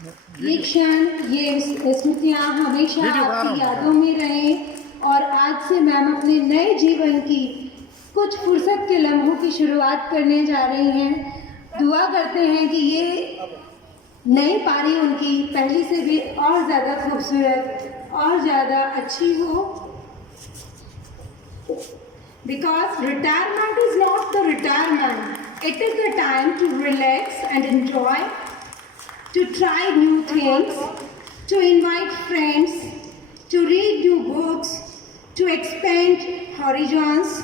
ये क्षण, ये स्मृतियाँ हमेशा आपकी यादों में रहें और आज से मैम अपने नए जीवन की कुछ फुर्सत के लम्हों की शुरुआत करने जा रही हैं। दुआ करते हैं कि ये नई पारी उनकी पहली से भी और ज़्यादा खूबसूरत और ज़्यादा अच्छी हो। Because retirement is not the retirement. It is the time to relax and enjoy, to try new things, to invite friends, to read new books, to expand horizons,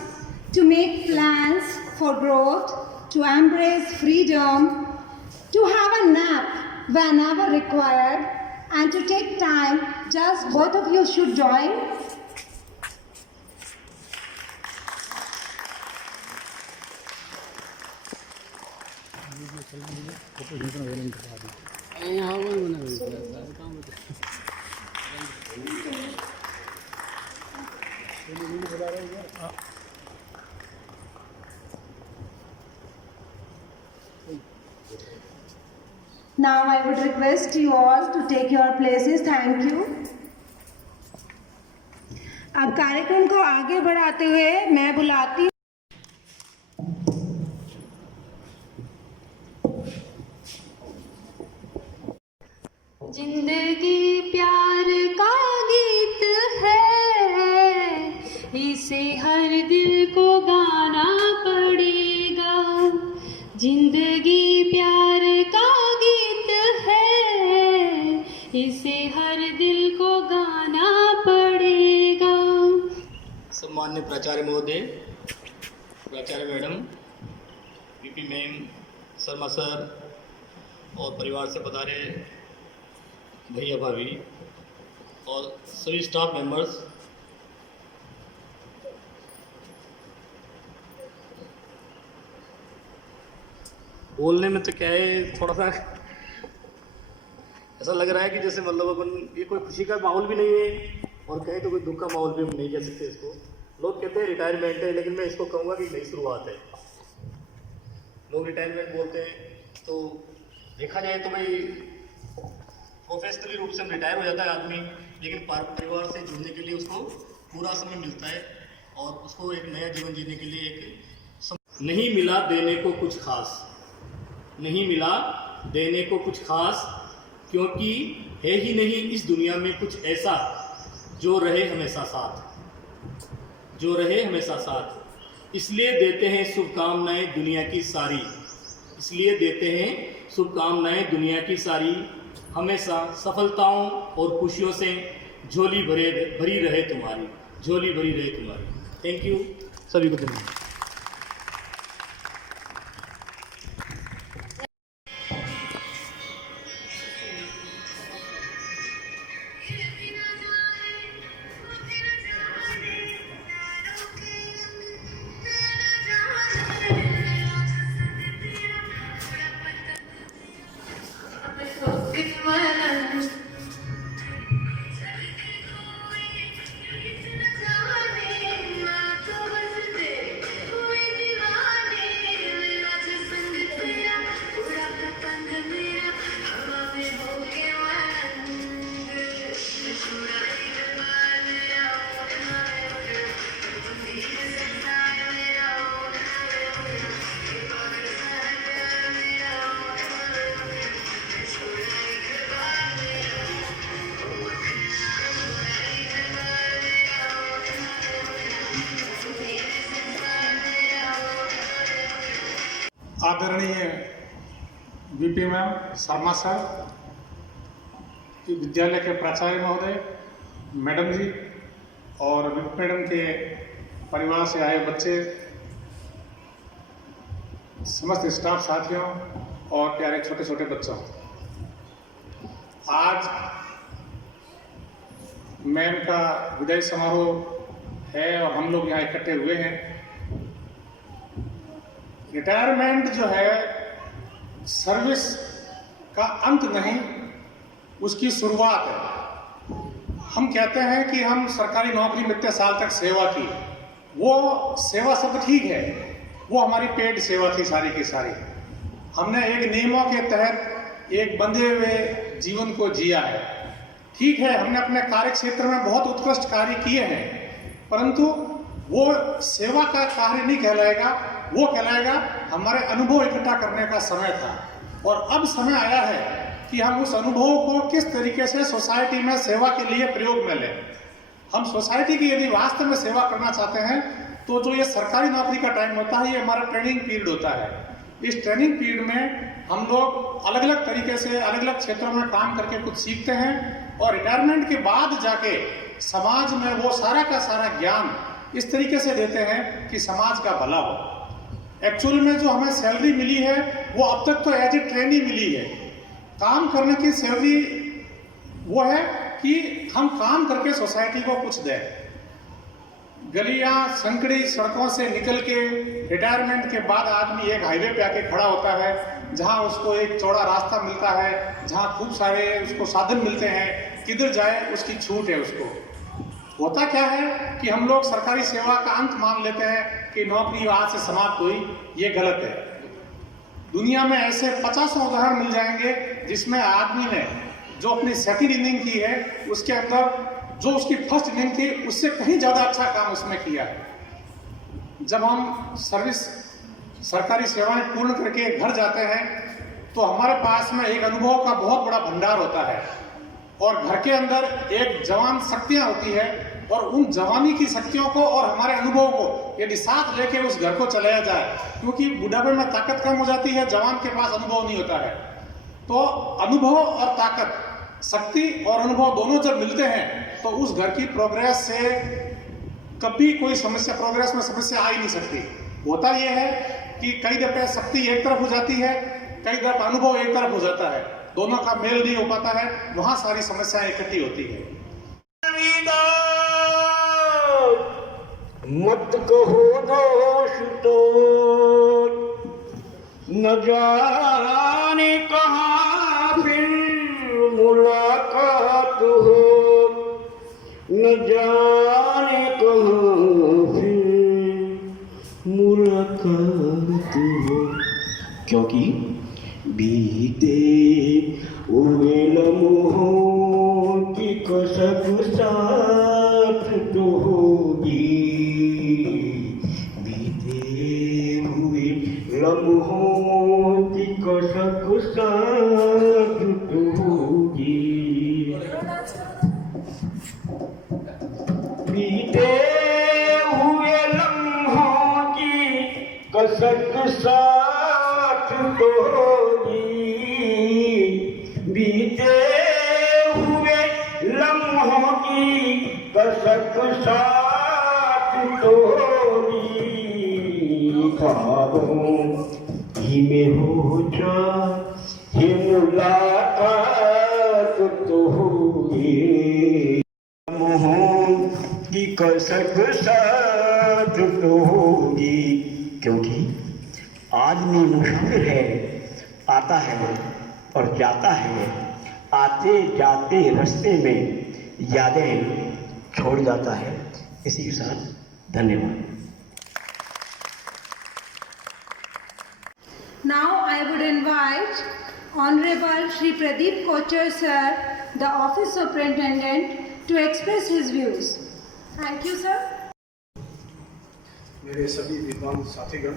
to make plans for growth, to embrace freedom, to have a nap whenever required, and to take time. Just both of you should join. Now I would request you all to take your places. Thank you. अब कार्यक्रम को आगे बढ़ाते हुए मैं बुलाती जिंदगी प्यार का गीत है, इसे हर दिल को गाना पड़ेगा। जिंदगी प्यार का गीत है, इसे हर दिल को गाना पड़ेगा। सम्मान्य प्राचार्य महोदय, प्राचार्य madam, VP ma'am, Sharma sir और परिवार से पधारे भैया भाभी और सभी स्टाफ मेंबर्स, बोलने में तो क्या है, थोड़ा सा ऐसा लग रहा है कि जैसे मतलब अपन ये कोई खुशी का माहौल भी नहीं है और कहें तो कोई दुख का माहौल भी हम नहीं कह सकते इसको। लोग कहते हैं रिटायरमेंट है, लेकिन मैं इसको कहूँगा कि नई शुरुआत है। लोग रिटायरमेंट बोलते हैं तो देखा जाए तो भाई प्रोफेशनली रूप से रिटायर हो जाता है आदमी, लेकिन परिवार से जुड़ने के लिए उसको पूरा समय मिलता है और उसको एक नया जीवन जीने के लिए एक नहीं मिला देने को कुछ खास, नहीं मिला देने को कुछ खास, क्योंकि है ही नहीं इस दुनिया में कुछ ऐसा जो रहे हमेशा साथ, जो रहे हमेशा साथ। इसलिए देते हैं शुभकामनाएं दुनिया की सारी, इसलिए देते हैं शुभकामनाएं दुनिया की सारी। हमेशा सफलताओं और खुशियों से झोली भरी रहे तुम्हारी, झोली भरी रहे तुम्हारी। थैंक यू सभी को धन्यवाद। आदरणीय वीपी मैम, शर्मा सर, विद्यालय के प्राचार्य महोदय, मैडम जी और वीपी मैडम के परिवार से आए बच्चे, समस्त स्टाफ साथियों और प्यारे छोटे छोटे बच्चों, आज मैम का विदाई समारोह है और हम लोग यहाँ इकट्ठे हुए हैं। रिटायरमेंट जो है सर्विस का अंत नहीं, उसकी शुरुआत है। हम कहते हैं कि हम सरकारी नौकरी में इतने साल तक सेवा की, वो सेवा सब ठीक है, वो हमारी पेड सेवा थी सारी की सारी। हमने एक नियमों के तहत एक बंधे हुए जीवन को जिया है। ठीक है, हमने अपने कार्य क्षेत्र में बहुत उत्कृष्ट कार्य किए हैं, परंतु वो सेवा का कार्य नहीं कहलाएगा, वो कहलाएगा हमारे अनुभव इकट्ठा करने का समय था। और अब समय आया है कि हम उस अनुभव को किस तरीके से सोसाइटी में सेवा के लिए प्रयोग में लें। हम सोसाइटी की यदि वास्तव में सेवा करना चाहते हैं तो जो ये सरकारी नौकरी का टाइम होता है, ये हमारा ट्रेनिंग पीरियड होता है। इस ट्रेनिंग पीरियड में हम लोग अलग अलग तरीके से अलग अलग क्षेत्रों में काम करके कुछ सीखते हैं और रिटायरमेंट के बाद जाके समाज में वो सारा का सारा ज्ञान इस तरीके से देते हैं कि समाज का भला हो। एक्चुअल में जो हमें सैलरी मिली है वो अब तक तो एज ए ट्रेनी मिली है। काम करने की सैलरी वो है कि हम काम करके सोसाइटी को कुछ दें। गलियां संकड़ी सड़कों से निकल के रिटायरमेंट के बाद आदमी एक हाईवे पे आके खड़ा होता है, जहां उसको एक चौड़ा रास्ता मिलता है, जहां खूब सारे उसको साधन मिलते हैं, किधर जाए उसकी छूट है उसको। होता क्या है कि हम लोग सरकारी सेवा का अंत मान लेते हैं कि नौकरी आज से समाप्त हुई, ये गलत है। दुनिया में ऐसे 50 उदाहरण मिल जाएंगे जिसमें आदमी ने जो अपनी सेकंड इनिंग की है उसके अंदर जो उसकी फर्स्ट इनिंग थी उससे कहीं ज़्यादा अच्छा काम उसमें किया है। जब हम सरकारी सेवाएं पूर्ण करके घर जाते हैं तो हमारे पास में एक अनुभव का बहुत बड़ा भंडार होता है और घर के अंदर एक जवान शक्तियां होती है और उन जवानी की शक्तियों को और हमारे अनुभव को यदि साथ लेके उस घर को चलाया जाए, क्योंकि बुढ़ापे में ताकत कम हो जाती है, जवान के पास अनुभव नहीं होता है, तो अनुभव और ताकत, शक्ति और अनुभव दोनों जब मिलते हैं तो उस घर की प्रोग्रेस से कभी कोई समस्या, प्रोग्रेस में समस्या आ ही नहीं सकती। होता यह है कि कई दफे शक्ति एक तरफ हो जाती है, कई दफे अनुभव एक तरफ हो जाता है, दोनों का मेल नहीं हो पाता है, वहां सारी समस्याएं इकट्ठी होती है। मत कहो दोष तो न जाने कहाँ फिर मुलाकात हो, न जाने कहाँ फिर मुलाकात हो, क्योंकि बीते हुए लम्हों की कसक साथ तो होगी, बीते हुए लम्हों की कसक साथ तो होगी, बीते हुए लम्हों की कसक साथ तो होगी, बीते हुए लम्हों की कसक साथ तो होगी, ख्वाबों ही में हो चाहे मुलाकात तो होगी, लम्हों की कसक साथ तो होगी, क्योंकि आदमी मुसाफिर है, आता है और जाता है, आते जाते रास्ते में यादें छोड़ जाता है। इसी के साथ धन्यवाद। Now I would invite Honorable Shri Pradeep Kochar sir, the Office Superintendent, to express his views. Thank you, sir. मेरे सभी विद्वान साथीगण,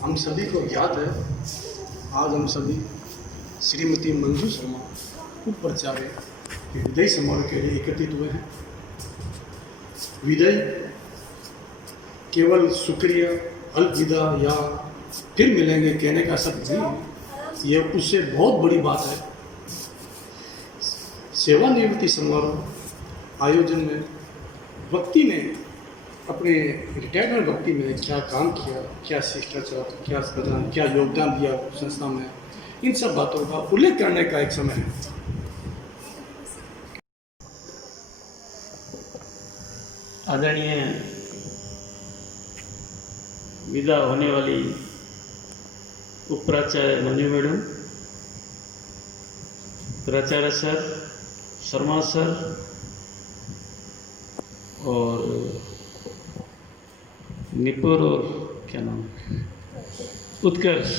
हम सभी को याद है आज हम सभी श्रीमती मंजू शर्मा उप प्राचार्य के विदाई समारोह के लिए एकत्रित हुए हैं। विदाई केवल शुक्रिया, अलविदा या फिर मिलेंगे कहने का शब्द नहीं है, ये उससे बहुत बड़ी बात है। सेवानिवृत्ति समारोह आयोजन में व्यक्ति ने अपने रिटायरमेंट व्यक्ति में क्या काम किया, क्या शिष्टाचार, क्या प्रदान, क्या योगदान दिया संस्था में, इन सब बातों का उल्लेख करने का एक समय है। आदरणीय विदा होने वाली उप प्राचार्य मंजू मैडम, प्राचार्य सर, शर्मा सर और निपुर और क्या नाम उत्कर्ष,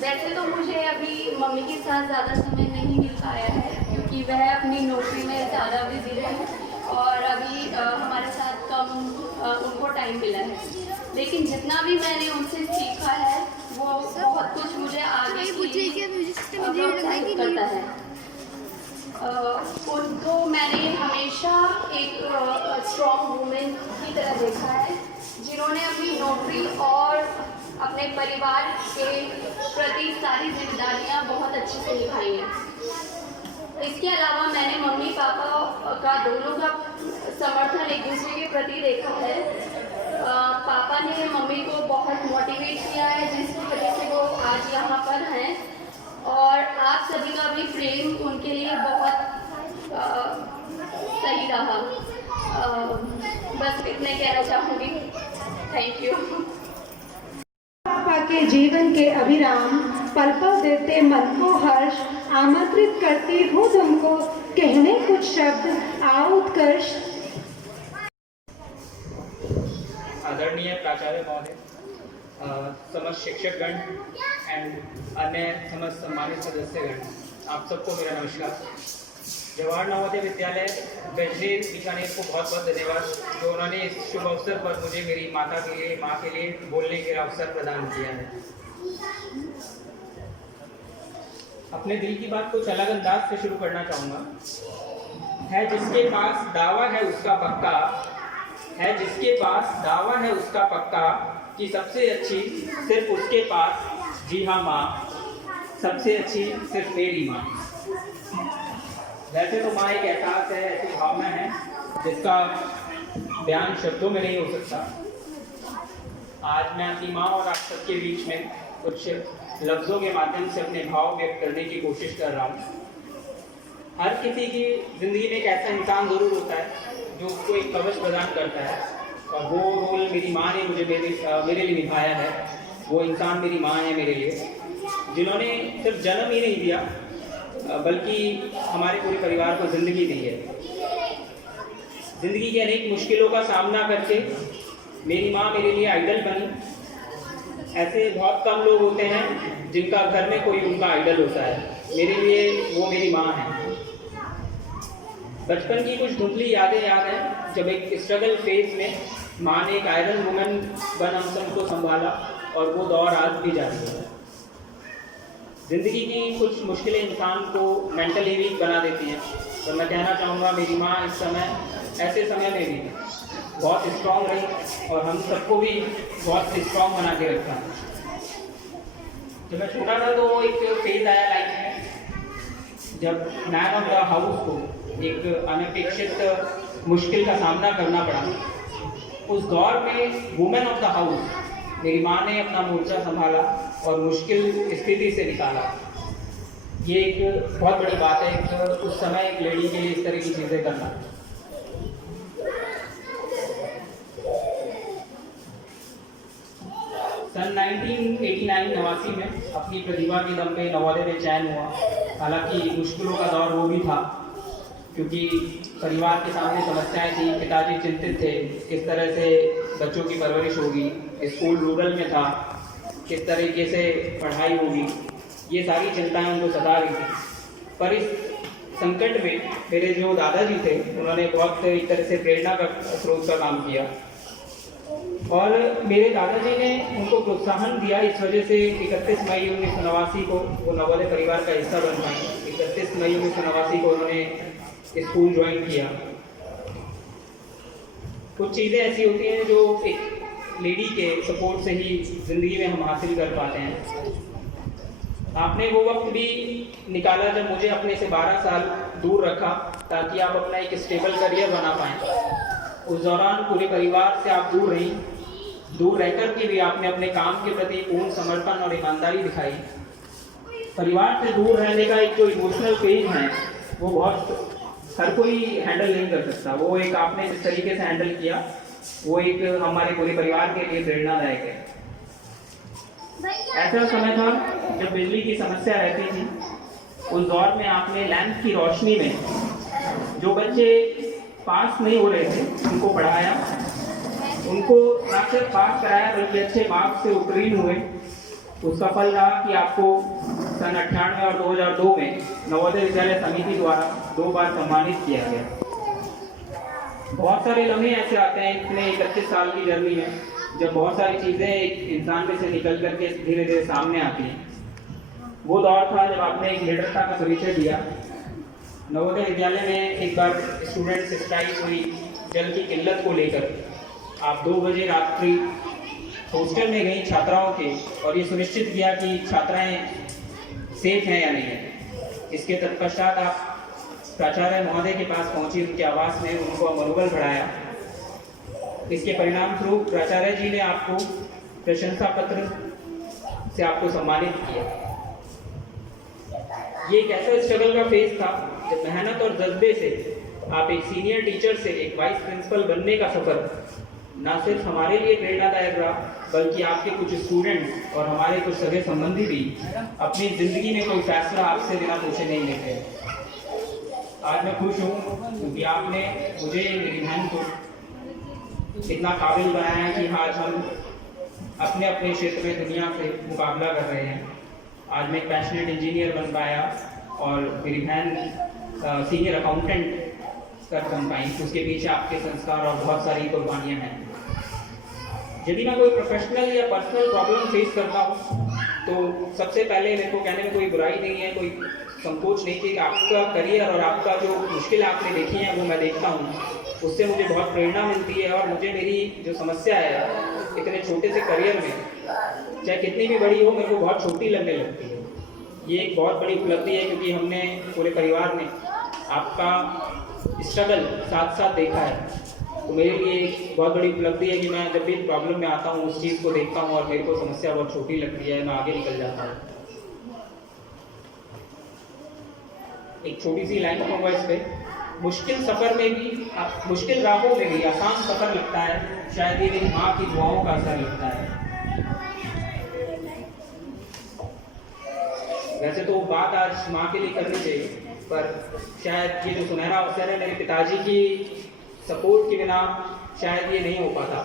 वैसे तो मुझे अभी मम्मी के साथ ज़्यादा समय नहीं मिल पाया है क्योंकि वह अपनी नौकरी में ज़्यादा बिजी है और अभी हमारे साथ कम उनको टाइम मिला है। लेकिन जितना भी मैंने उनसे सीखा है वो बहुत कुछ मुझे आगे प्रोत्साहित करता है। उनको मैंने हमेशा एक स्ट्रॉन्ग वुमेन की तरह देखा है जिन्होंने अपनी नौकरी और अपने परिवार के प्रति सारी जिम्मेदारियां बहुत अच्छे से निभाई हैं। इसके अलावा मैंने मम्मी पापा का दोनों का समर्थन एक दूसरे के प्रति देखा है। पापा ने मम्मी को बहुत मोटिवेट किया है जिसकी वजह से वो आज यहाँ पर हैं और आप सभी का भी प्रेम उनके लिए बहुत सही रहा। बस इतने कहना चाहूँगी। Thank you. पापा के जीवन के अविराम पल पल देते मन को हर्ष, आमंत्रित करती हूँ तुमको कहने कुछ शब्द आओ उत्कर्ष। आदरणीय प्राचार्य महोदय, समस्त शिक्षकगण एंड अन्य समस्त सम्मानित सदस्यगण, आप सबको मेरा नमस्कार। जवाहर नवोदय विद्यालय बेजरेर बीकानेर को बहुत बहुत धन्यवाद जो उन्होंने इस शुभ अवसर पर मुझे मेरी माता के लिए, माँ के लिए बोलने के अवसर प्रदान किया है। अपने दिल की बात कुछ अलग अंदाज से शुरू करना चाहूँगा। है जिसके पास दावा है उसका पक्का, है जिसके पास दावा है उसका पक्का कि सबसे अच्छी सिर्फ उसके पास, जी हाँ माँ, सबसे अच्छी सिर्फ मेरी माँ। वैसे तो माँ एक एहसास है, ऐसी भावना है जिसका बयान शब्दों में नहीं हो सकता। आज मैं अपनी माँ और आप सबके बीच में कुछ लफ्ज़ों के माध्यम से अपने भाव व्यक्त करने की कोशिश कर रहा हूँ। हर किसी की ज़िंदगी में एक ऐसा इंसान ज़रूर होता है जो उसको एक कवच प्रदान करता है और वो रोल मेरी माँ ने मेरे लिए निभाया है। वो इंसान मेरी माँ है मेरे लिए, जिन्होंने सिर्फ जन्म ही नहीं दिया बल्कि हमारे पूरे परिवार को ज़िंदगी दी है। ज़िंदगी की अनेक मुश्किलों का सामना करके मेरी माँ मेरे लिए आइडल बनी। ऐसे बहुत कम लोग होते हैं जिनका घर में कोई उनका आइडल होता है। मेरे लिए वो मेरी माँ है। बचपन की कुछ धुंधली यादें याद हैं जब एक स्ट्रगल फेज में माँ ने एक आयरन वुमन बन हम सबको संभाला और वो दौर आज भी जारी है। ज़िंदगी की कुछ मुश्किलें इंसान को मेंटली वीक बना देती हैं, तो मैं कहना चाहूँगा मेरी माँ इस समय, ऐसे समय में भी बहुत स्ट्रॉन्ग रही और हम सबको भी बहुत स्ट्रॉन्ग बना के रखा। जब मैं छोटा था तो एक फेज आया लाइफ में जब मैन ऑफ द हाउस को एक अनपेक्षित मुश्किल का सामना करना पड़ा। उस दौर में वुमेन ऑफ द हाउस मेरी माँ ने अपना मोर्चा संभाला और मुश्किल स्थिति से निकाला। ये एक बहुत बड़ी बात है उस समय एक लेडी के लिए इस तरह की चीज़ें करना। सन 1989 में अपनी प्रतिभा के दम पे नवोदय में चयन हुआ। हालांकि मुश्किलों का दौर वो भी था क्योंकि परिवार के सामने समस्याएं थी। पिताजी चिंतित थे किस तरह से बच्चों की परवरिश होगी, स्कूल रूरल में था, किस तरीके से पढ़ाई होगी, ये सारी चिंताएं उनको सता रही थी। पर इस संकट में मेरे जो दादाजी थे उन्होंने बहुत एक तरह से प्रेरणा का स्रोत का काम किया और मेरे दादाजी ने उनको प्रोत्साहन दिया। इस वजह से 31 मई 1989 को वो नवोदय परिवार का हिस्सा बन पाए। 31 मई 1989 को उन्होंने स्कूल ज्वाइन किया। कुछ चीज़ें ऐसी होती हैं जो एक लेडी के सपोर्ट से ही ज़िंदगी में हम हासिल कर पाते हैं। आपने वो वक्त भी निकाला जब मुझे अपने से 12 साल दूर रखा ताकि आप अपना एक स्टेबल करियर बना पाएँ। उस दौरान पूरे परिवार से आप दूर रहीं। दूर रहकर के भी आपने अपने काम के प्रति पूर्ण समर्पण और ईमानदारी दिखाई। परिवार से दूर रहने का एक जो इमोशनल फेज है वो बहुत हर कोई हैंडल नहीं कर सकता। वो एक आपने जिस तरीके से हैंडल किया वो एक हमारे पूरे परिवार के लिए प्रेरणादायक है। ऐसा समय था जब बिजली की समस्या रहती थी। उस दौर में आपने लैंप की रोशनी में जो बच्चे पास नहीं हो रहे थे उनको पढ़ाया, उनको ना सिर्फ पास कराया बल्कि अच्छे मार्क्स से उत्तीर्ण हुए। उसका फल रहा कि आपको सन 98 और 2002 में नवोदय विद्यालय समिति द्वारा 2 बार सम्मानित किया गया। बहुत सारे लम्हे ऐसे आते हैं इतने 31 साल की जर्नी में, जब बहुत सारी चीज़ें एक इंसान में से निकल करके धीरे धीरे सामने आती हैं। वो दौर था जब आपने एक लीडरता का परिचय दिया। नवोदय विद्यालय में एक बार स्टूडेंट से स्ट्राइक हुई जल की किल्लत को लेकर। आप 2 बजे रात्रि हॉस्टल में गई छात्राओं के और ये सुनिश्चित किया कि छात्राएं सेफ हैं या नहीं है। इसके तत्पश्चात आप प्राचार्य महोदय के पास पहुंची, उनके आवास में उनको मनोबल बढ़ाया। इसके परिणाम स्वरूप प्राचार्य जी ने आपको प्रशंसा पत्र से आपको सम्मानित किया। ये एक ऐसा स्ट्रगल का फेज था जब मेहनत और जज्बे से आप एक सीनियर टीचर से एक वाइस प्रिंसिपल बनने का सफर ना सिर्फ हमारे लिए प्रेरणादायक रहा, बल्कि आपके कुछ स्टूडेंट्स और हमारे कुछ सगे संबंधी भी अपनी जिंदगी में कोई फैसला आपसे बिना पूछे नहीं लेते। आज मैं खुश हूँ क्योंकि आपने मुझे, मेरी बहन को इतना काबिल बनाया कि आज हम अपने अपने क्षेत्र में दुनिया से मुकाबला कर रहे हैं। आज मैं एक पैशनेट इंजीनियर बन पाया और मेरी बहन सीनियर अकाउंटेंट कर बन पाई। उसके पीछे आपके संस्कार और बहुत सारी कुर्बानियाँ हैं। यदि मैं कोई प्रोफेशनल या पर्सनल प्रॉब्लम फेस करता हूँ तो सबसे पहले मेरे को कहने में कोई बुराई नहीं है, कोई संकोच नहीं कि आपका करियर और आपका जो मुश्किल आपने देखी है वो मैं देखता हूँ, उससे मुझे बहुत प्रेरणा मिलती है। और मुझे मेरी जो समस्या है इतने छोटे से करियर में, चाहे कितनी भी बड़ी हो, मेरे को बहुत छोटी लगने लगती है। ये एक बहुत बड़ी उपलब्धि है क्योंकि हमने पूरे परिवार ने आपका स्ट्रगल साथ साथ देखा है। तो मेरे लिए एक बहुत बड़ी उपलब्धि है कि मैं जब भी प्रॉब्लम में आता हूँ उस चीज़ को देखता हूँ और मेरे को समस्या बहुत छोटी लगती है, मैं आगे निकल जाता हूँ। एक छोटी सी लाइन कहूँगा इस पर, मुश्किल सफ़र में भी, मुश्किल राहों में भी आसान सफ़र लगता है, शायद ये मेरी माँ की दुआओं का असर लगता है। वैसे तो बात आज माँ के लिए करनी चाहिए, पर शायद ये जो सुनहरा अवसर है मेरे पिताजी की सपोर्ट के बिना शायद ये नहीं हो पाता।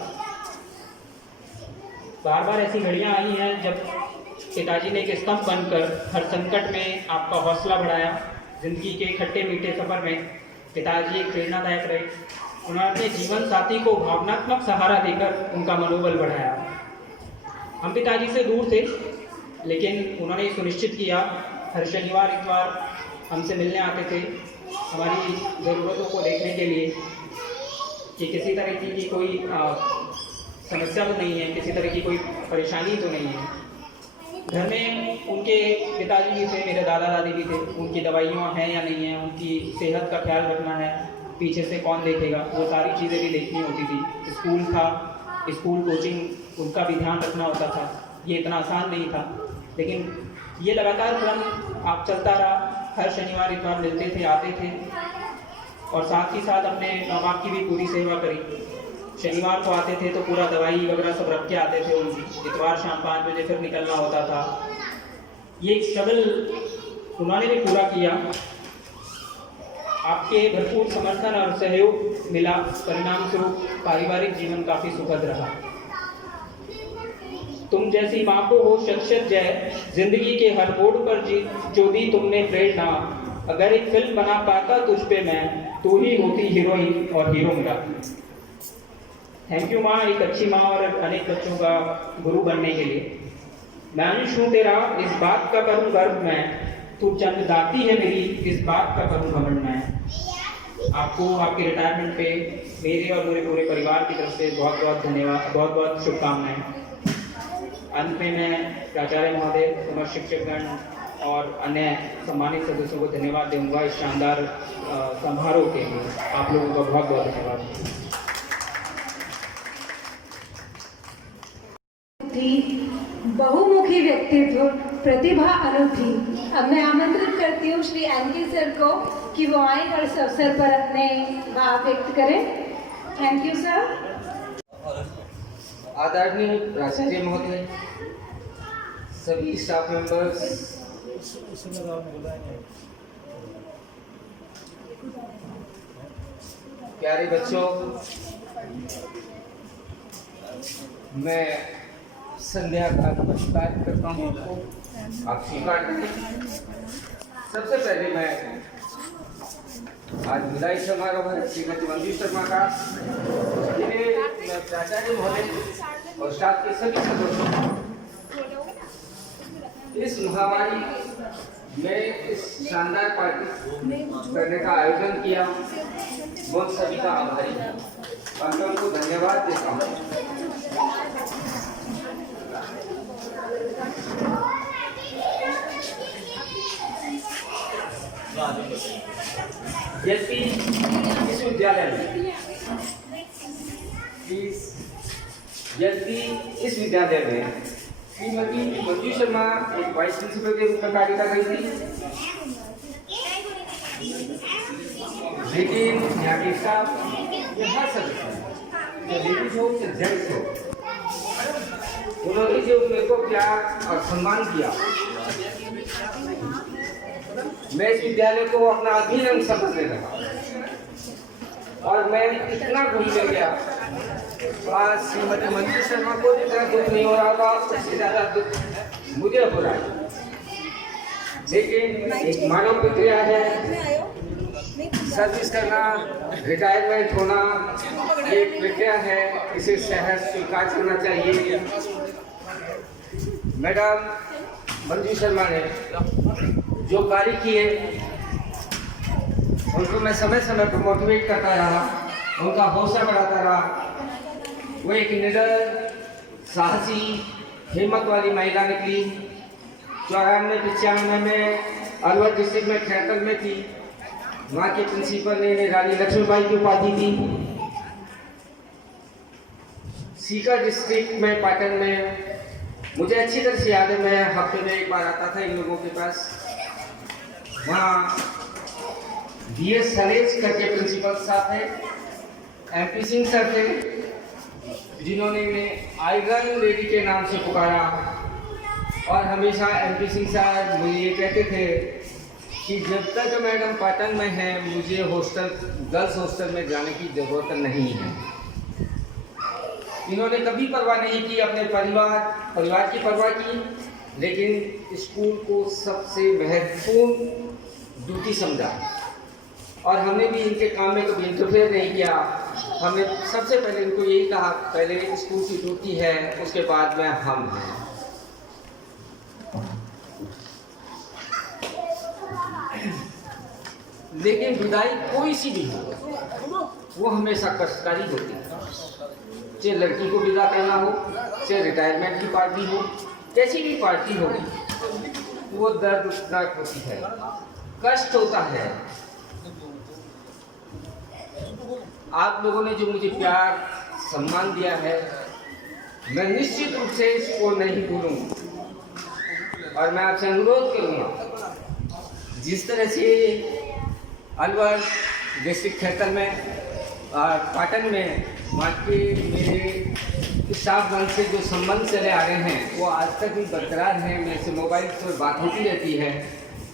बार बार ऐसी घड़ियाँ आई हैं जब पिताजी ने एक स्तंभ बनकर हर संकट में आपका हौसला बढ़ाया। जिंदगी के खट्टे मीठे सफर में पिताजी एक प्रेरणादायक रहे। उन्होंने अपने जीवन साथी को भावनात्मक सहारा देकर उनका मनोबल बढ़ाया। हम पिताजी से दूर थे, लेकिन उन्होंने सुनिश्चित किया हर शनिवार इतवार हमसे मिलने आते थे, हमारी ज़रूरतों को देखने के लिए कि किसी तरह की कोई समस्या तो नहीं है, किसी तरह की कोई परेशानी तो नहीं है। घर में उनके पिताजी भी थे, मेरे दादा दादी भी थे, उनकी दवाइयाँ हैं या नहीं है, उनकी सेहत का ख्याल रखना है, पीछे से कौन देखेगा, वो सारी चीज़ें भी देखनी होती थी। स्कूल था, स्कूल कोचिंग उनका भी ध्यान रखना होता था। ये इतना आसान नहीं था, लेकिन ये लगातार क्रम आप चलता रहा। हर शनिवार इतवार मिलते थे, आते थे और साथ ही साथ अपने माँ बाप की भी पूरी सेवा करी। शनिवार को आते थे तो पूरा दवाई वगैरह सब रख के आते थे उनकी। इतवार शाम 5 बजे फिर निकलना होता था। ये स्ट्रगल उन्होंने भी पूरा किया। आपके भरपूर समर्थन और सहयोग मिला, परिणाम स्वरूप पारिवारिक जीवन काफ़ी सुखद रहा। तुम जैसी माँ को हो शत जय, जिंदगी के हर मोड़ पर जो दी तुमने प्रेरणा। अगर एक फिल्म बना पाता तुझ पे मैं, तू ही होती हीरोइन और हीरो मेरा। थैंक यू माँ, एक अच्छी माँ और अनेक बच्चों का गुरु बनने के लिए। मैं अंश हूँ तेरा, इस बात का करूँ गर्व मैं। तू चंद दाती है मेरी, इस बात का करूँ घमंड मैं। आपको आपके रिटायरमेंट पे मेरे और मेरे पूरे परिवार की तरफ से बहुत बहुत धन्यवाद, बहुत बहुत शुभकामनाएं। अंत में मैं प्राचार्य महोदय, समस्त शिक्षकगण और अन्य सम्मानित सदस्यों को धन्यवाद दूंगा इस शानदार समारोह के लिए। आप लोगों का बहुत बहुत धन्यवाद। बहुमुखी व्यक्तित्व, प्रतिभा अनूठी। अब मैं आमंत्रित करती हूँ श्री एनके सर को कि वो आए और इस अवसर पर अपने भाव व्यक्त करें। Thank you sir. आदरणीय प्राचार्य महोदय, सभी स्टाफ मेंबर्स, प्यारे बच्चों, मैं संध्या का नमस्कार करता हूँ आपको, आप स्वीकार करें। सबसे पहले मैं आज विदाई समारोह है श्रीमती मंजू शर्मा का, जिन्हें मैं प्राचार्य महोदय और स्टाफ के सभी सदस्यों इस महामारी में इस शानदार पार्टी करने का आयोजन किया, वो सभी का आभारी हूँ और मैं उनको धन्यवाद देता हूँ। यदि इस विद्यालय में श्रीमती मंजू शर्मा एक वाइस प्रिंसिपल के रूप में कार्य कर रही थी, लेकिन यहाँ के स्टाफ हर सदस्य, लेडीज हो या जेंट्स हो, उन्होंने जो मेरे को प्यार और सम्मान किया, मैं इस विद्यालय को अपना अभिन्न समझने लगा और मैं इतना घूमने गया। आज श्रीमती मंजू शर्मा को जितना दुख नहीं हो रहा था, उससे ज्यादा दुख मुझे हो रहा है। लेकिन एक मानव प्रक्रिया है, सर्विस करना, रिटायरमेंट होना एक प्रक्रिया है, इसे सहज स्वीकार करना चाहिए। मैडम मंजू शर्मा ने जो कार्य किए उनको मैं समय समय पर मोटिवेट करता रहा, उनका हौसला बढ़ाता रहा। वो एक निडर, साहसी, हिम्मत वाली महिला निकली। 94-95 में अलवर डिस्ट्रिक्ट में खैरकल में थी। वहाँ के प्रिंसिपल ने इन्हें रानी लक्ष्मीबाई की उपाधि दी। सीकर डिस्ट्रिक्ट में पाटन में मुझे अच्छी तरह से याद है, मैं हफ्ते में एक बार आता था इन लोगों के पास। वहाँ BS सरेज करके प्रिंसिपल साहब थे, MP सिंह सर थे, जिन्होंने इन्हें आयरन लेडी के नाम से पुकारा। और हमेशा MP सिंह साहब मुझे ये कहते थे कि जब तक मैडम पाटन में है, मुझे हॉस्टल, गर्ल्स हॉस्टल में जाने की जरूरत नहीं है। इन्होंने कभी परवाह नहीं की, अपने परिवार की परवाह की, लेकिन स्कूल को सबसे महत्वपूर्ण ड्यूटी समझा। और हमने भी इनके काम में कभी इंटरफेयर नहीं किया। हमने सबसे पहले इनको यही कहा, पहले स्कूल की ड्यूटी है, उसके बाद में हम हैं। लेकिन विदाई कोई सी भी हो, वो हमेशा कष्टकारी होती है। चाहे लड़की को विदा करना हो, चाहे रिटायरमेंट की पार्टी हो, कैसी भी पार्टी होगी, वो दर्दनाक होती है, कष्ट होता है। आप लोगों ने जो मुझे प्यार, सम्मान दिया है, मैं निश्चित रूप से इसको नहीं भूलूंगा। और मैं आपसे अनुरोध करूंगा, जिस तरह से अलवर डिस्ट्रिक्ट खैरकल में और पाटन में वहाँ के मेरे स्टाफगण से जो संबंध चले आ रहे हैं, वो आज तक भी बरकरार हैं। मेरे से मोबाइल पर बात होती रहती है।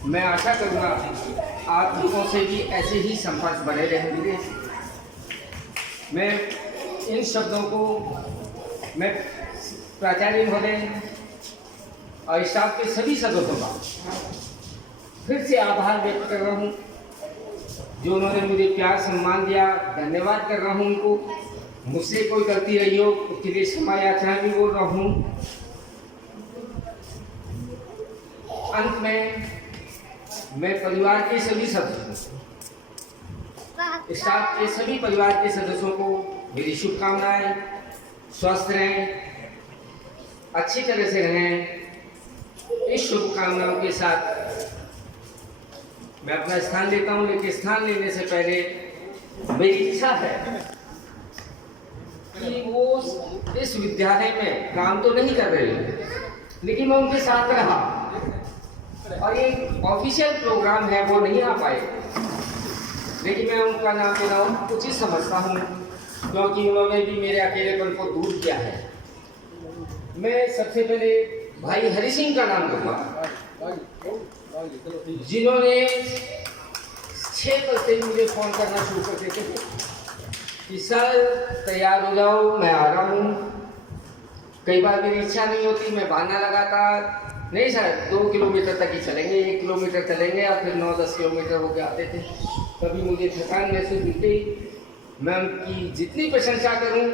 मैं आशा करूँगा आप लोगों से भी ऐसे ही संपर्क बने रहेंगे। मैं इन शब्दों को मैं प्राचार्य महोदय और स्टाफ के सभी सदस्यों का फिर से आभार व्यक्त कर रहा हूँ, जो उन्होंने मुझे प्यार सम्मान दिया। धन्यवाद कर रहा हूँ उनको। मुझसे कोई गलती रही हो उसके लिए क्षमा याचना भी बोल रहा हूँ। अंत में मैं परिवार के सभी सदस्यों, स्टाफ के सभी परिवार के सदस्यों को मेरी शुभकामनाएं। स्वस्थ रहें, अच्छी तरह से रहें। इस शुभकामनाओं के साथ मैं अपना स्थान लेता हूं, लेकिन स्थान लेने से पहले मेरी इच्छा है कि वो इस विद्यालय में काम तो नहीं कर रहे हैं, लेकिन मैं उनके साथ रहा। और ये ऑफिशियल प्रोग्राम है, वो नहीं आ पाए, लेकिन मैं उनका नाम लेना उचित समझता हूँ, क्योंकि उन्होंने भी मेरे अकेलेपन को दूर किया है। मैं सबसे पहले भाई हरि सिंह का नाम लूँगा, जिन्होंने 6 बजे मुझे फ़ोन करना शुरू कर देते थे कि सर तैयार हो जाओ, मैं आ रहा हूँ। कई बार मेरी इच्छा नहीं होती, मैं बहाना लगाता, नहीं सर 2 किलोमीटर तक ही चलेंगे, 1 किलोमीटर चलेंगे, और फिर 9-10 किलोमीटर होकर आते थे। कभी मुझे थकान महसूस होती, मैं उनकी जितनी प्रशंसा करूं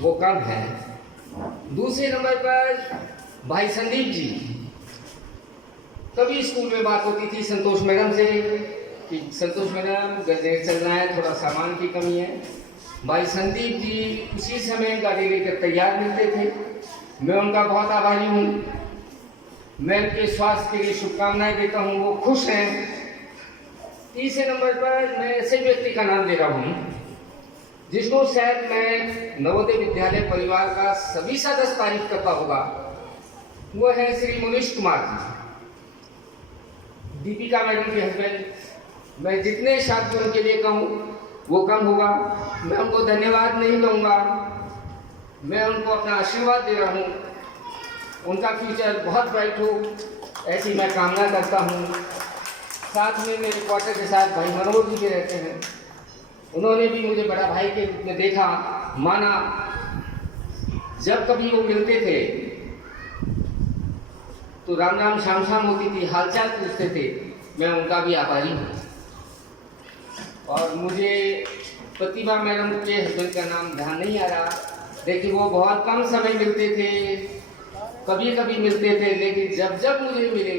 वो कम है। दूसरे नंबर पर भाई संदीप जी, कभी स्कूल में बात होती थी संतोष मैडम से कि संतोष मैडम गजरेट चल रहा है, थोड़ा सामान की कमी है। भाई संदीप जी उसी समय गाड़ी लेकर तैयार मिलते थे। मैं उनका बहुत आभारी हूँ। मैं उनके स्वास्थ्य के लिए शुभकामनाएं देता हूँ, वो खुश हैं। तीसरे नंबर पर मैं ऐसे व्यक्ति का नाम ले रहा हूँ जिसको शायद मैं नवोदय विद्यालय परिवार का सभी सदस्य तारीफ करता होगा। वो है श्री मनीष कुमार जी, दीपिका मैडम के हस्बैंड। मैं जितने शब्द उनके लिए कहूँ वो कम होगा। मैं उनको धन्यवाद नहीं लूँगा, मैं उनको अपना आशीर्वाद दे रहा हूँ। उनका फ्यूचर बहुत ब्राइट हो, ऐसी मैं कामना करता हूँ। साथ में मेरे क्वार्टर के साथ भाई मनोहर जी भी रहते हैं। उन्होंने भी मुझे बड़ा भाई के रूप में देखा, माना। जब कभी वो मिलते थे तो राम राम शाम शाम होती थी, हालचाल पूछते थे। मैं उनका भी आभारी हूँ। और मुझे प्रतिभा मैडम के हस्बैंड का नाम ध्यान नहीं आ रहा, लेकिन वो बहुत कम समय मिलते थे, कभी कभी मिलते थे, लेकिन जब जब मुझे मिले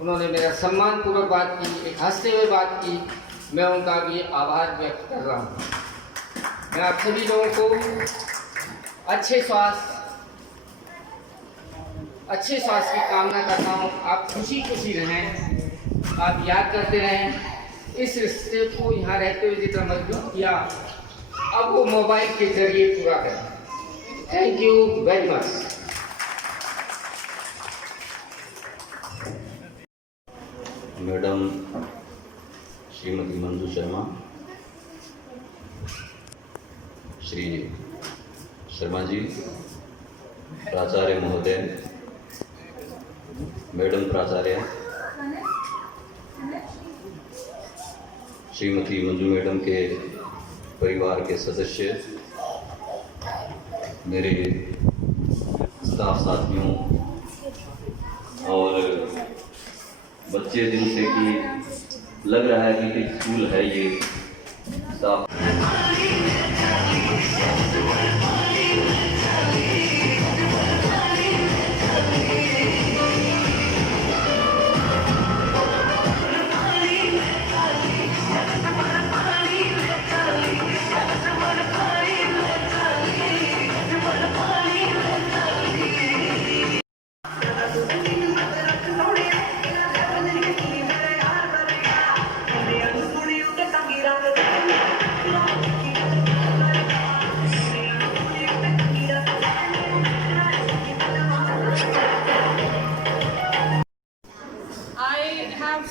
उन्होंने मेरा सम्मानपूर्वक बात की, एक हंसते हुए बात की। मैं उनका भी आभार व्यक्त कर रहा हूँ। मैं आप सभी लोगों को अच्छे स्वास्थ्य की कामना करता हूँ। आप खुशी खुशी रहें, आप याद करते रहें इस रिश्ते को यहाँ रहते हुए जितना मजबूत किया, अब वो मोबाइल के जरिए पूरा करें। Thank you very much. Madam Shrimati Manju Sharma, Shri Sharma ji, प्राचार्य महोदय, मैडम प्राचार्य, श्रीमती मंजू मैडम के परिवार के सदस्य, मेरे स्टाफ साथियों और बच्चे जिनसे कि लग रहा है कि स्कूल है ये staff.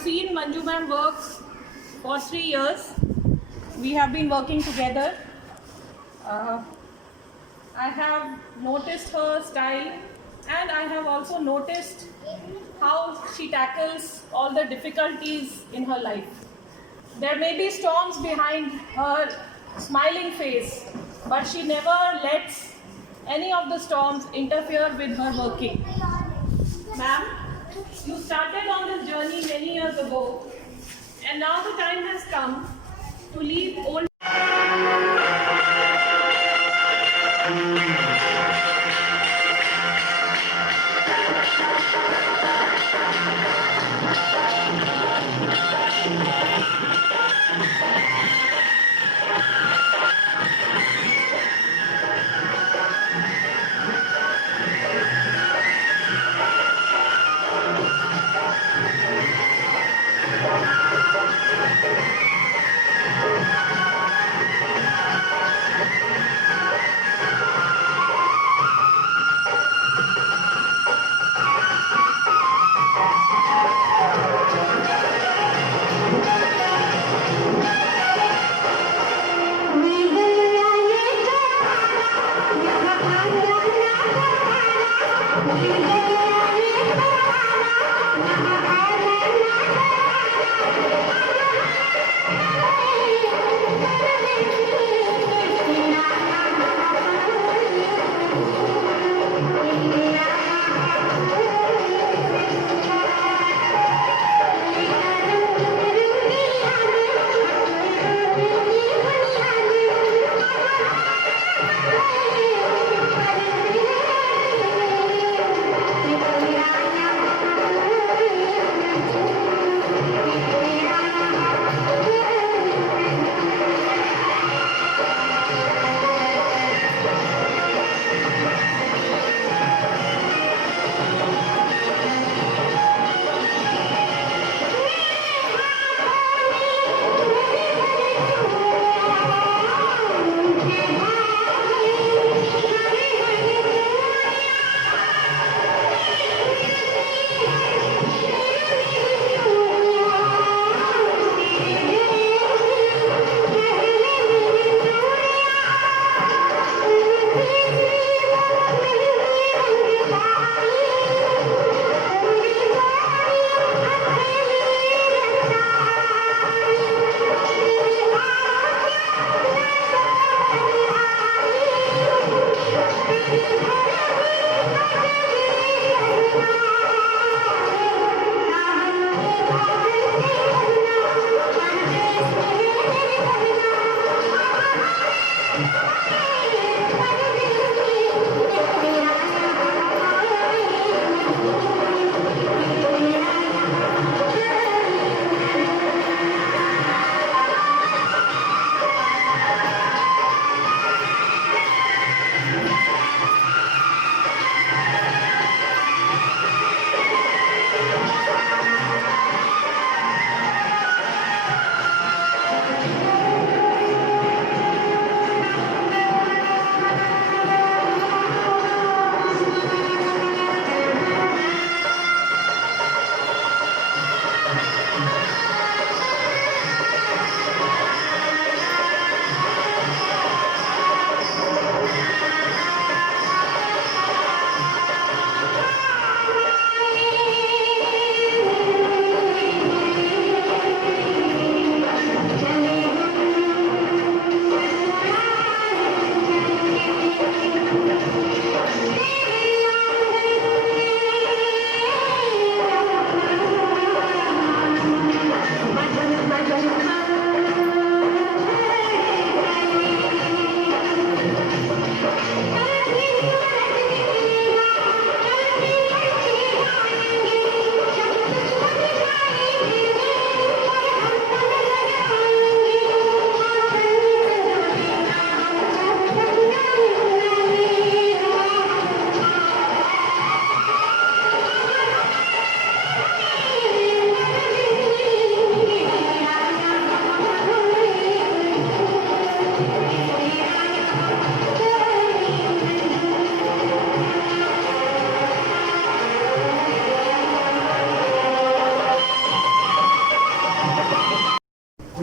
Seen Manju ma'am work for 3 years. We have been working together. I have noticed her style, and I have also noticed how she tackles all the difficulties in her life. There may be storms behind her smiling face, but she never lets any of the storms interfere with her working. Ma'am, you started on this journey many years ago, and now the time has come to leave old.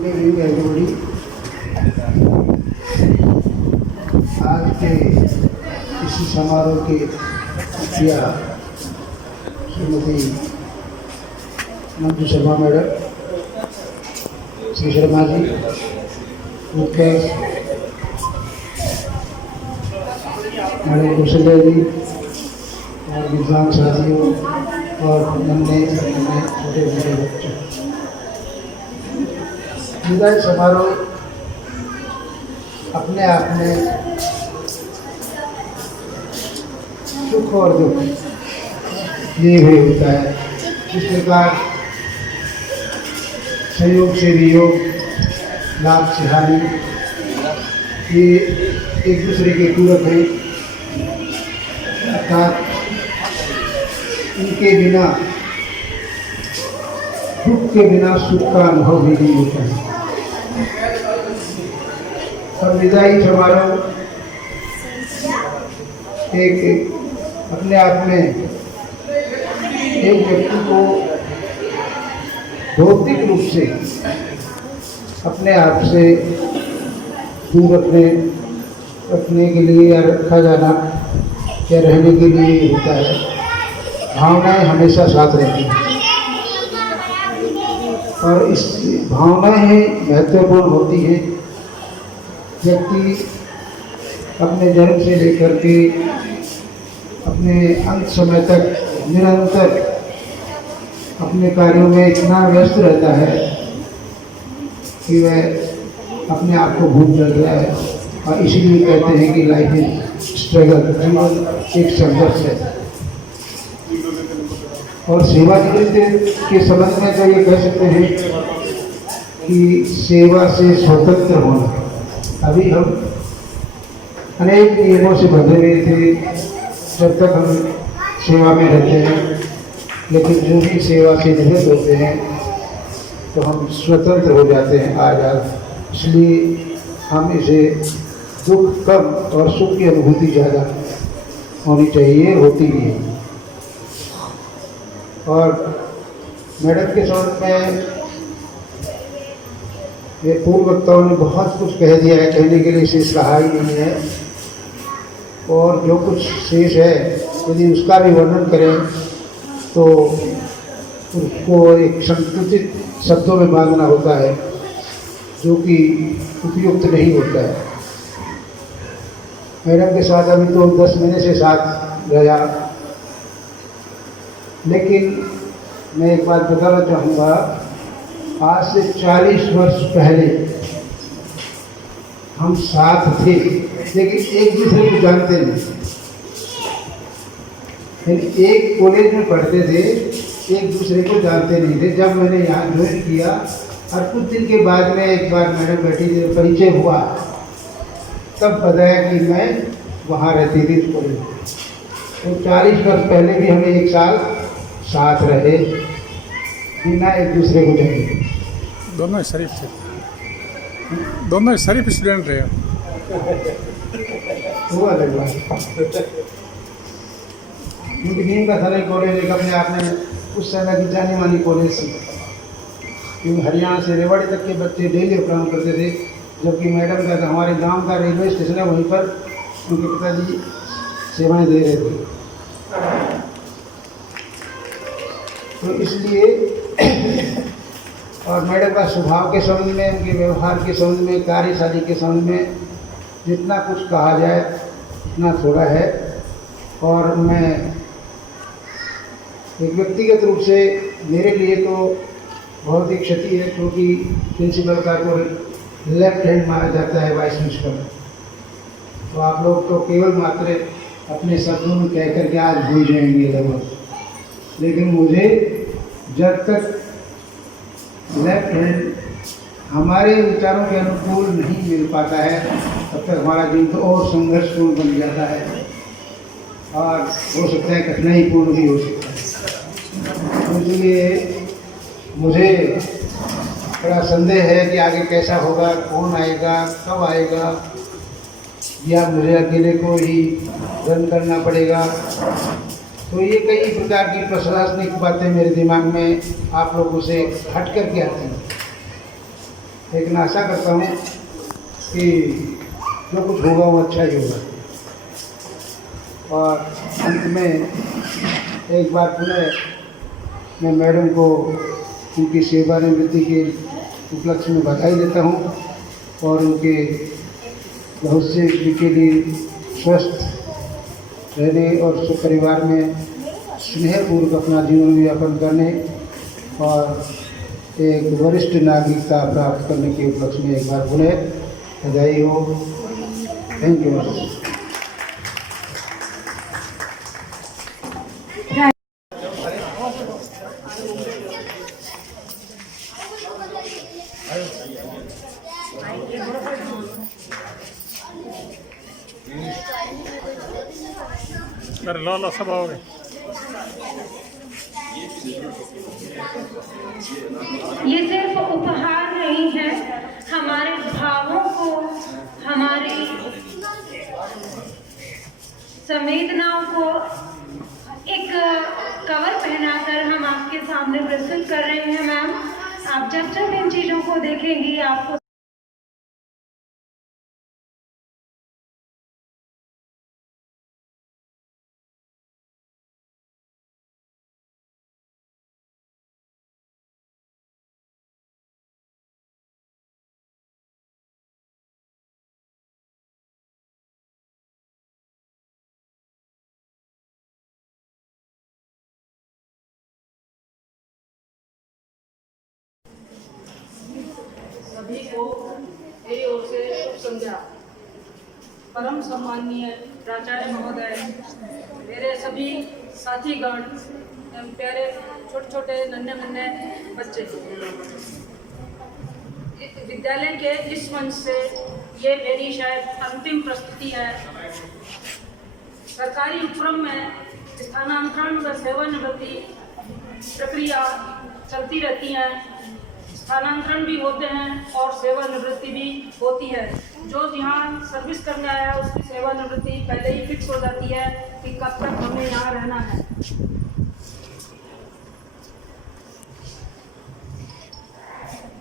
Good evening everybody. आज के इसी समारोह के मुखिया Shrimati Manju Sharma madam, Shri Sharma जी, मुख्य madam Kaushalya जी और विद्वान साथियों और नन्हे छोटे बड़े बच्चों, विदाई समारोह अपने आप में सुख और दुख ये भी होता है। इस प्रकार संयोग से वियोग, लाभ से हानि, ये एक दूसरे के पूरक है। अर्थात इनके बिना, दुख के बिना सुख का अनुभव भी नहीं होता है। और विदाई समारोह एक अपने आप में एक व्यक्ति को भौतिक रूप से अपने आप से दूर रखने के लिए या रखा जाना या रहने के लिए होता है। भावनाएं हमेशा साथ रहती हैं और इस भावनाएं ही महत्वपूर्ण होती है। व्यक्ति अपने जन्म से लेकर के अपने अंत समय तक निरंतर अपने कार्यों में इतना व्यस्त रहता है कि वह अपने आप को भूल जाता है। और इसीलिए कहते हैं कि लाइफ इज स्ट्रगल, जीवन एक संघर्ष है। और सेवा निवृत्ति के संबंध में तो ये कह सकते हैं कि सेवा से स्वतंत्र होना। अभी हम अनेक नियमों से बंधे हुए थे जब तक हम सेवा में रहते हैं, लेकिन जो भी सेवा से निवृत्त होते हैं तो हम स्वतंत्र हो जाते हैं आज़ाद। इसलिए हम इसे दुख कम और सुख की अनुभूति ज़्यादा होनी चाहिए, होती भी है। और मैडम के संबंध में ये पूर्व वक्ताओं ने बहुत कुछ कह दिया है, कहने के लिए शेष रहा ही नहीं है। और जो कुछ शेष है यदि उसका भी वर्णन करें तो उसको एक संकुचित शब्दों में बांधना होता है, जो कि उपयुक्त नहीं होता है। मैडम के साथ अभी तो 10 महीने से साथ रहा, लेकिन मैं एक बात बताना चाहूँगा। आज से 40 वर्ष पहले हम साथ थे, लेकिन एक दूसरे को जानते नहीं। एक कॉलेज में पढ़ते थे, एक दूसरे को जानते नहीं थे। जब मैंने यहाँ ज्वाइन किया और कुछ दिन के बाद में एक बार मैडम बैठी थी, परिचय हुआ, तब बताया कि मैं वहाँ रहती थी इस कॉलेज में। तो 40 वर्ष पहले भी हमें एक साल साथ रहे बिना एक दूसरे को जाने। दोनों ही शरीफ थे, दोनों ही शरीफ स्टूडेंट रहे। वो अलग बात। क्योंकि नीम का सरकारी कॉलेज एक अपने आप में उस समय की जानी मानी कॉलेज थी, क्योंकि हरियाणा से रेवाड़ी तक के बच्चे डेली अपराम करते थे। जबकि मैडम का हमारे गांव का रेलवे स्टेशन है, वहीं पर उनके पिताजी सेवाएं दे रहे थे। तो इसलिए और मैडम का स्वभाव के संबंध में, उनके व्यवहार के संबंध में, कार्यशैली के संबंध में जितना कुछ कहा जाए उतना थोड़ा है। और मैं एक व्यक्तिगत रूप से मेरे लिए तो बहुत ही क्षति है, क्योंकि प्रिंसिपल का को लेफ्ट हैंड माना जाता है वाइस प्रिंसिपल। तो आप लोग तो केवल मात्र अपने शब्दों में कह करके आज भूल जाएंगे लगभग, लेकिन मुझे जब तक लेफ्ट हैंड हमारे विचारों के अनुकूल नहीं मिल पाता है, तब तक हमारा जीवन तो और संघर्षपूर्ण बन जाता है और हो सकता है कठिनाईपूर्ण भी हो सकता है। इसलिए मुझे बड़ा संदेह है कि आगे कैसा होगा, कौन आएगा, कब आएगा, या मुझे अकेले को ही रन करना पड़ेगा। तो ये कई प्रकार की प्रशासनिक बातें मेरे दिमाग में आप लोगों से हट कर के आती हैं। लेकिन आशा करता हूँ कि जो कुछ होगा वो अच्छा ही होगा। और अंत में एक बार पुनः मैं मैडम को उनकी सेवानिवृत्ति के उपलक्ष्य में बधाई देता हूँ और उनके भविष्य के लिए स्वस्थ रहने और परिवार में स्नेहपूर्वक अपना जीवन यापन करने और एक वरिष्ठ नागरिकता प्राप्त करने के उपलक्ष्य में एक बार पुनः बधाई हो। Thank you. लो सब हो गए। ये सिर्फ उपहार नहीं है, हमारे भावों को, हमारी संवेदनाओं को एक कवर पहनाकर हम आपके सामने प्रस्तुत कर रहे हैं। मैम, आप जब जब इन चीज़ों को देखेंगी आपको सभी को मेरी ओर से शुभ संध्या। परम सम्माननीय प्राचार्य महोदय, मेरे सभी साथीगण एवं प्यारे छोटे छोटे नन्हे मुन्ने बच्चे, विद्यालय के इस मंच से ये मेरी शायद अंतिम प्रस्तुति है। सरकारी उपक्रम में स्थानांतरण व सेवानिवृत्ति प्रक्रिया चलती रहती है। स्थानांतरण भी होते हैं और सेवानिवृत्ति भी होती है। जो यहाँ सर्विस करने आया है उसकी सेवानिवृत्ति पहले ही फिक्स हो जाती है कि कब तक हमें यहाँ रहना है।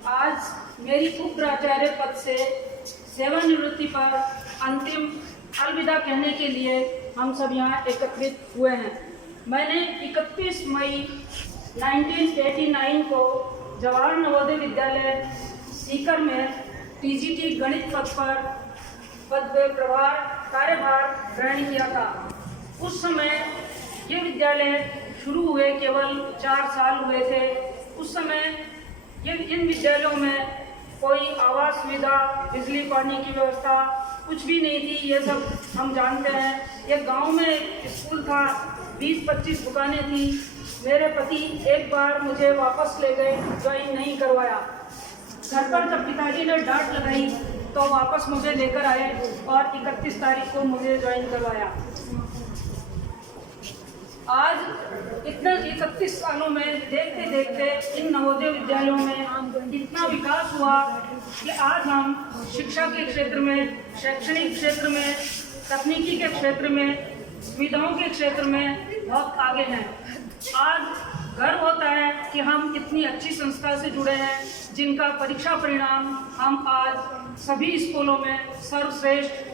आज मेरी उप प्राचार्य पद से सेवानिवृत्ति पर अंतिम अलविदा कहने के लिए हम सब यहाँ एकत्रित हुए हैं। मैंने 31 मई 1989 को जवाहर नवोदय विद्यालय सीकर में टीजीटी गणित पद पर प्रभार कार्यभार ग्रहण किया था। उस समय ये विद्यालय शुरू हुए केवल 4 साल हुए थे। उस समय इन विद्यालयों में कोई आवास सुविधा, बिजली पानी की व्यवस्था कुछ भी नहीं थी। ये सब हम जानते हैं। ये गांव में एक स्कूल था, 20-25 दुकानें थी। मेरे पति एक बार मुझे वापस ले गए, ज्वाइन नहीं करवाया। घर पर जब पिताजी ने डांट लगाई तो वापस मुझे लेकर आए और 31 तारीख को मुझे ज्वाइन करवाया। आज इतना 31 सालों में देखते देखते इन नवोदय विद्यालयों में इतना विकास हुआ कि आज हम शिक्षा के क्षेत्र में, शैक्षणिक क्षेत्र में, तकनीकी के क्षेत्र में, सुविधाओं के क्षेत्र में बहुत आगे हैं। आज गर्व होता है कि हम इतनी अच्छी संस्था से जुड़े हैं जिनका परीक्षा परिणाम हम आज सभी स्कूलों में सर्वश्रेष्ठ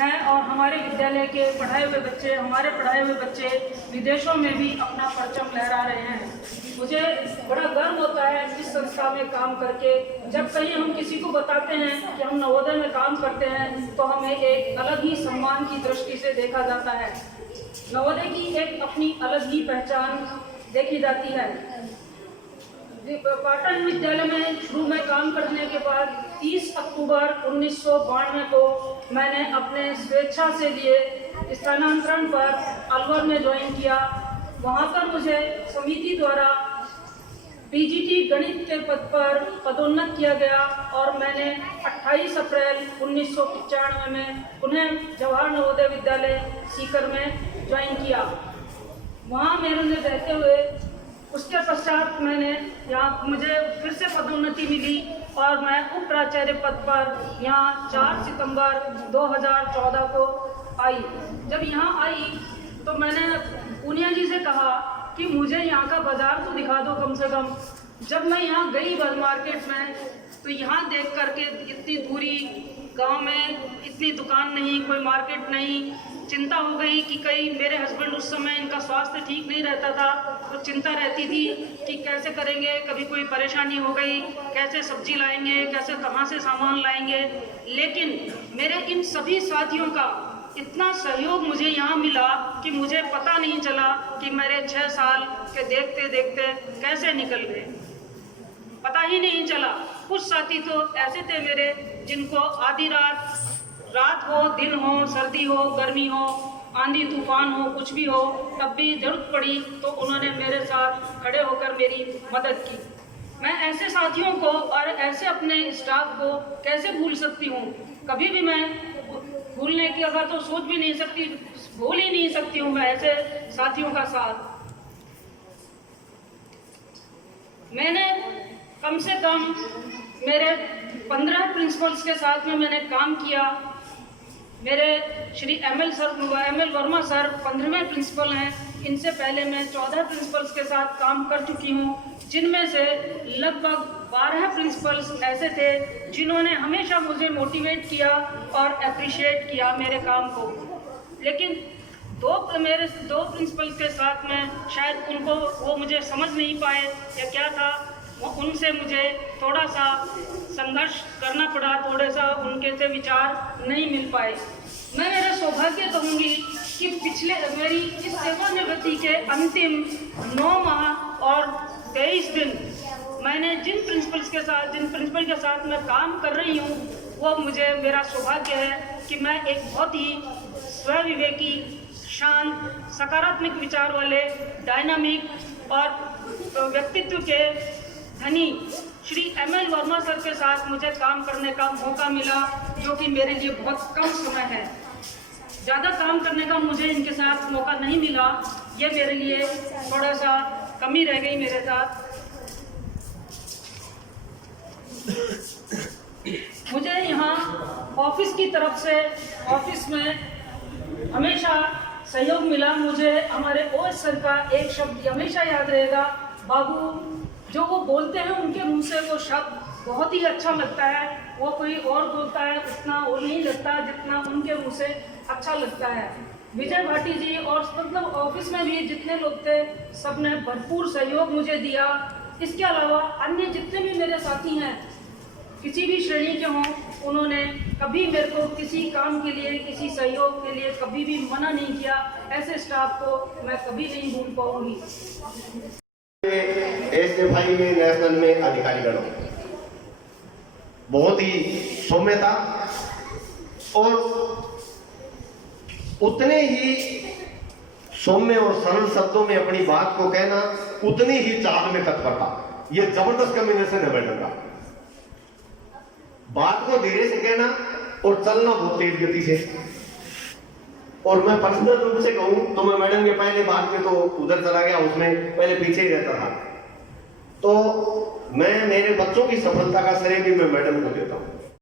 हैं और हमारे विद्यालय के पढ़ाए हुए बच्चे, हमारे पढ़ाए हुए बच्चे विदेशों में भी अपना परचम लहरा रहे हैं। मुझे बड़ा गर्व होता है इस संस्था में काम करके। जब कहीं हम किसी को बताते हैं कि हम नवोदय में काम करते हैं तो हमें एक अलग ही सम्मान की दृष्टि से देखा जाता है। नवोदय की एक अपनी अलग ही पहचान देखी जाती है। पाटन विद्यालय में शुरू में काम करने के बाद 30 अक्टूबर 1992 को मैंने अपने स्वेच्छा से लिए स्थानांतरण पर अलवर में ज्वाइन किया। वहाँ पर मुझे समिति द्वारा पीजीटी गणित के पद पर पदोन्नत किया गया और मैंने 28 अप्रैल 1995 में पुनः जवाहर नवोदय विद्यालय सीकर में ज्वाइन किया। वहाँ मेरे रहते हुए उसके पश्चात मुझे फिर से पदोन्नति मिली और मैं उप प्राचार्य पद पर यहाँ 4 सितंबर 2014 को आई। जब यहाँ आई तो मैंने पूनिया जी से कहा कि मुझे यहाँ का बाजार तो दिखा दो कम से कम। जब मैं यहाँ गई बल मार्केट में तो यहाँ देख करके इतनी दूरी, गांव में इतनी दुकान नहीं, कोई मार्केट नहीं, चिंता हो गई कि कहीं मेरे हस्बैंड उस समय इनका स्वास्थ्य ठीक नहीं रहता था, तो चिंता रहती थी कि कैसे करेंगे, कभी कोई परेशानी हो गई, कैसे सब्जी लाएंगे, कैसे कहाँ से सामान लाएंगे। लेकिन मेरे इन सभी साथियों का इतना सहयोग मुझे यहाँ मिला कि मुझे पता नहीं चला कि मेरे 6 साल के देखते देखते कैसे निकल गए, पता ही नहीं चला। कुछ साथी तो ऐसे थे मेरे जिनको आधी रात हो, दिन हो, सर्दी हो, गर्मी हो, आंधी तूफान हो, कुछ भी हो, तब भी जरूरत पड़ी तो उन्होंने मेरे साथ खड़े होकर मेरी मदद की। मैं ऐसे साथियों को और ऐसे अपने स्टाफ को कैसे भूल सकती हूँ। कभी भी मैं भूलने की अगर तो सोच भी नहीं सकती, भूल ही नहीं सकती हूँ मैं ऐसे साथियों का साथ। मैंने कम से कम मेरे 15 प्रिंसिपल्स के साथ में मैंने काम किया। मेरे श्री एमएल वर्मा सर 15वें प्रिंसिपल हैं। इनसे पहले मैं 14 प्रिंसिपल्स के साथ काम कर चुकी हूँ, जिनमें से लगभग 12 प्रिंसिपल्स ऐसे थे जिन्होंने हमेशा मुझे मोटिवेट किया और अप्रिशिएट किया मेरे काम को। लेकिन मेरे दो प्रिंसिपल्स के साथ में शायद उनको वो मुझे समझ नहीं पाए या क्या था, उनसे मुझे थोड़ा सा संघर्ष करना पड़ा, थोड़े सा उनके से विचार नहीं मिल पाए। मैं मेरा सौभाग्य कहूँगी कि पिछले मेरी इस सेवानिवृत्ति के अंतिम 9 माह और 23 दिन मैंने जिन प्रिंसिपल के साथ मैं काम कर रही हूँ, वो मुझे मेरा सौभाग्य है कि मैं एक बहुत ही स्वविवेकी, शांत, सकारात्मक विचार वाले, डायनामिक और व्यक्तित्व के धनी श्री एमएल वर्मा सर के साथ मुझे काम करने का मौका मिला, जो कि मेरे लिए बहुत कम समय है। ज़्यादा काम करने का मुझे इनके साथ मौका नहीं मिला, ये मेरे लिए थोड़ा सा कमी रह गई मेरे साथ। मुझे यहाँ ऑफिस की तरफ से ऑफिस में हमेशा सहयोग मिला। मुझे हमारे ओएस सर का एक शब्द हमेशा याद रहेगा, बाबू। जो वो बोलते हैं उनके मुंह से वो शब्द बहुत ही अच्छा लगता है। वो कोई और बोलता है उतना और नहीं लगता जितना उनके मुंह से अच्छा लगता है। विजय भाटी जी और मतलब ऑफिस में भी जितने लोग थे, सब ने भरपूर सहयोग मुझे दिया। इसके अलावा अन्य जितने भी मेरे साथी हैं, किसी भी श्रेणी के हों, उन्होंने कभी मेरे को किसी काम के लिए, किसी सहयोग के लिए कभी भी मना नहीं किया। ऐसे स्टाफ को मैं कभी नहीं भूल पाऊंगी। एसएफआई में नेशनल में अधिकारीगण बहुत ही सौम्य था और उतने ही सौम्य और सरल शब्दों में अपनी बात को कहना, उतनी ही चाल में तत्पर था। यह जबरदस्त कॉम्बिनेशन है मैडम का। बात को धीरे से कहना और चलना बहुत तेज गति से। और मैं पर्सनल रूप से कहूं तो मैं मैडम के पहले बात में तो उधर चला गया, उसमें पहले पीछे ही रहता था। तो मैं मेरे बच्चों की सफलता का श्रेय भी मैं मैडम को देता हूं।